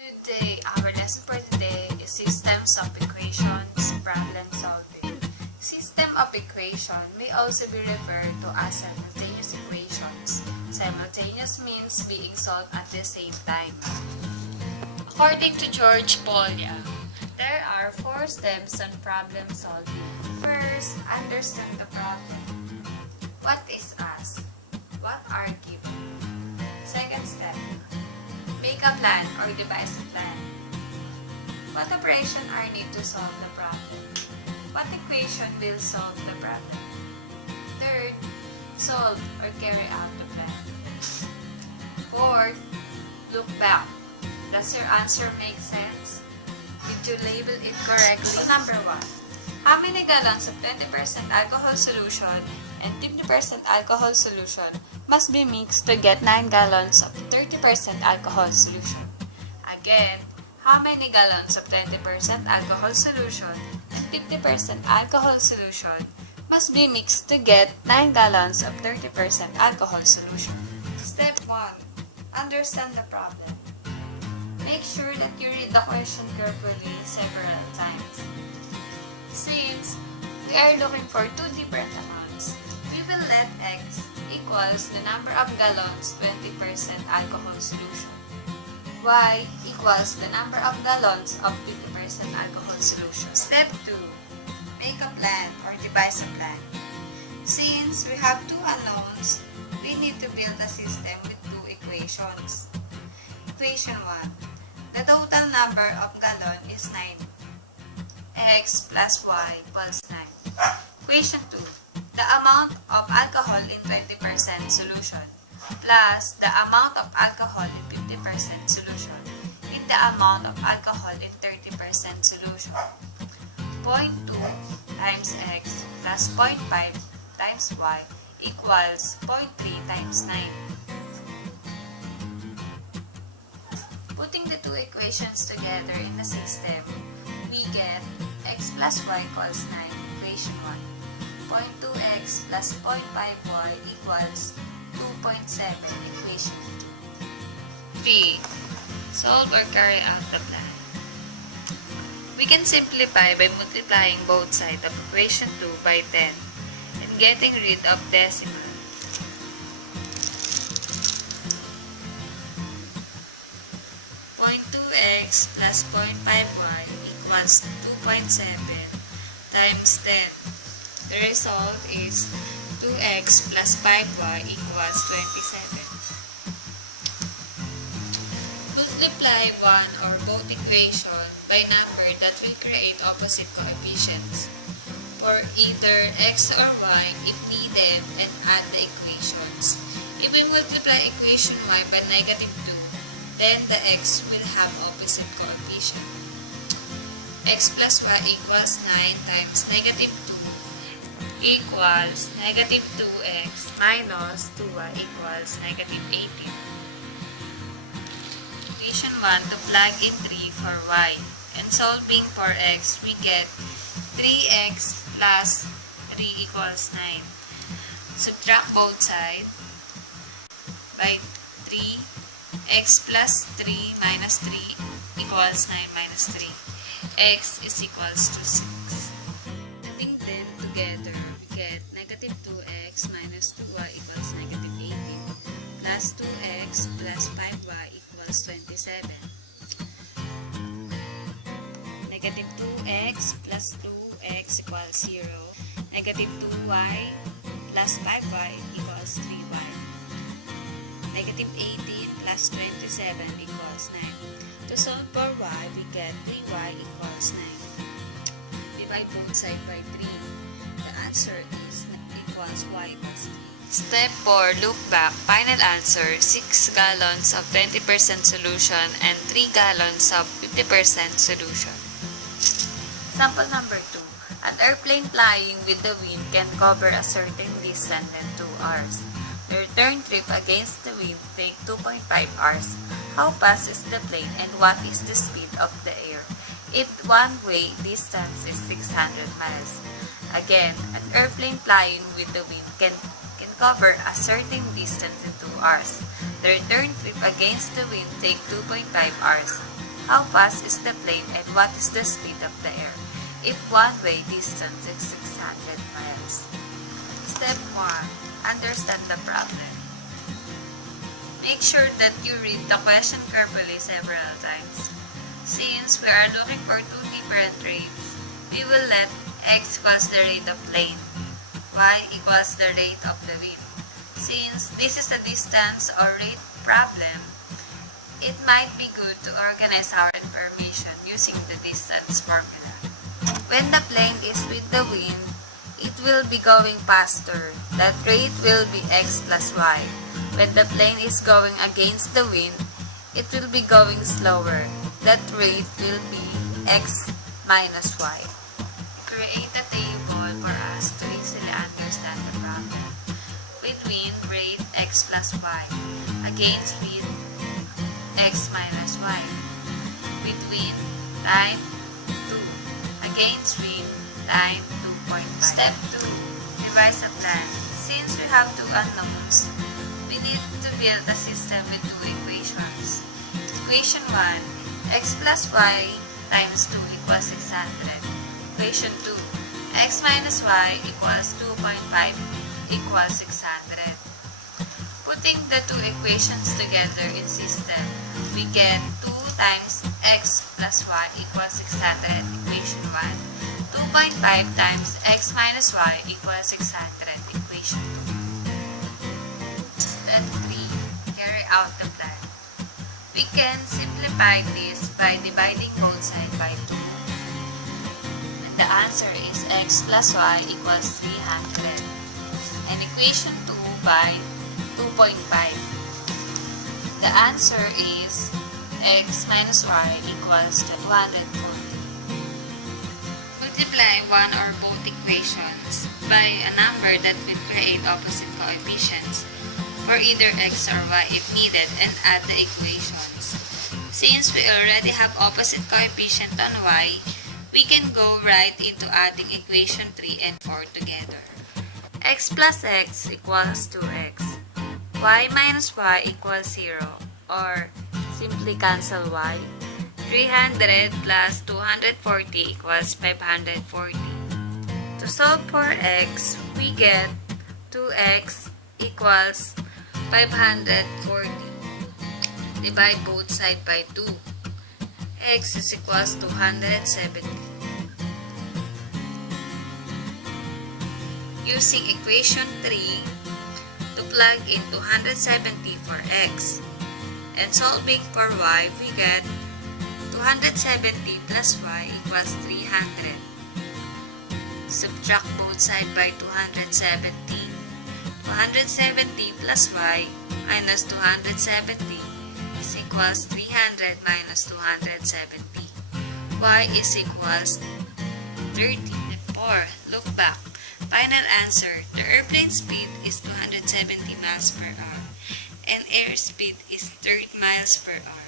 Today, our lesson for today is systems of equations, problem solving. System of equation may also be referred to as simultaneous equations. Simultaneous means being solved at the same time. According to George Paul Young, there are 4 steps on problem solving. First, understand the problem. What is asked? What are given? Second step, make a plan or devise a plan. What operation are needed to solve the problem? What equation will solve the problem? Third, solve or carry out the plan. Fourth, look back. Does your answer make sense? Did you label it correctly? Number 1. How many gallons of 20% alcohol solution and 50% alcohol solution must be mixed to get 9 gallons of 30% alcohol solution? Again, how many gallons of 20% alcohol solution and 50% alcohol solution must be mixed to get 9 gallons of 30% alcohol solution? Step 1. Understand the problem. Make sure that you read the question carefully several times. Since we are looking for 2 different amounts, we will let x equals the number of gallons 20% alcohol solution. Y equals the number of gallons of 50% alcohol solution. Step 2. Make a plan or devise a plan. Since we have 2 unknowns, we need to build a system with 2 equations. Equation 1. The total number of gallon is 9. X plus Y equals 9. Equation 2. The amount of alcohol in 20% solution plus the amount of alcohol in 50% solution in the amount of alcohol in 30% solution. 0.2 times X plus 0.5 times Y equals 0.3 times 9. Putting the 2 equations together in the system, we get x plus y equals 9, equation 1. 0.2x plus 0.5y equals 2.7, equation 2. 3. Solve or carry out the plan. We can simplify by multiplying both sides of equation 2 by 10 and getting rid of decimal. 0.2x plus 0.5y equals 2.7 times 10. The result is 2x plus 5y equals 27. Multiply one or both equation by number that will create opposite coefficients for either x or y if needed and add the equations. If we multiply equation y by negative 2, then the x will have opposite coefficient. X plus y equals 9 times negative 2 equals negative 2x minus 2y equals negative 18. Equation 1 to plug in 3 for y. And solving for x, we get 3x plus 3 equals 9. Subtract both sides by 3. X plus 3 minus 3 equals 9 minus 3. X is equals to 6. Adding them together, we get negative 2x minus 2y equals negative 18 plus 2x plus 5y equals 27. Negative 2x plus 2x equals 0. Negative 2y plus 5y equals 3y. Negative 18 plus 27 equals 9. To solve for y, we get 3y equals 9. Divide both sides by 3. The answer is equals y equals 3. Step 4. Look back. Final answer, 6 gallons of 20% solution and 3 gallons of 50% solution. Sample number 2. An airplane flying with the wind can cover a certain distance in 2 hours. The return trip against the wind takes 2.5 hours. How fast is the plane and what is the speed of the air? If one-way distance is 600 miles. Again, an airplane flying with the wind can cover a certain distance in 2 hours. The return trip against the wind takes 2.5 hours. How fast is the plane and what is the speed of the air if one-way distance is 600 miles? Step 1. Understand the problem. Make sure that you read the question carefully several times. Since we are looking for two different rates, we will let x equals the rate of plane, y equals the rate of the wind. Since this is a distance or rate problem, it might be good to organize our information using the distance formula. When the plane is with the wind, it will be going faster. That rate will be x plus y. When the plane is going against the wind, it will be going slower. That rate will be x minus y. Create a table for us to easily understand the problem. With wind, rate x plus y. Against wind, x minus y. With wind, time 2. Against wind, time 2.5. Step 2. Revise a plan. Since we have two unknowns, we need to build a system with two equations. Equation 1, x plus y times 2 equals 600. Equation 2, x minus y equals 2.5 equals 600. Putting the two equations together in system, we get 2 times x plus y equals 600, equation 1. 2.5 times x minus y equals 600, equation 2. Step 3. Carry out the plan. We can simplify this by dividing both sides by 2. And the answer is x plus y equals 300. And equation 2 by 2.5. The answer is x minus y equals 240. Multiply one or both equations by a number that will create opposite coefficients for either x or y if needed and add the equations. Since we already have opposite coefficient on y, we can go right into adding equation 3 and 4 together. X plus x equals 2x. Y minus y equals 0, or simply cancel y. 300 plus 240 equals 540. To solve for x, we get 2x equals 540. Divide both sides by 2. X is equals 270. Using equation 3, to plug in 270 for x. And solving for y, we get 270 plus y equals 300. Subtract both sides by 270. 270 plus y minus 270 is equals 300 minus 270. Y is equals 30. 4. Look back. Final answer. The airplane speed is 270 miles per hour and air speed is 30 miles per hour.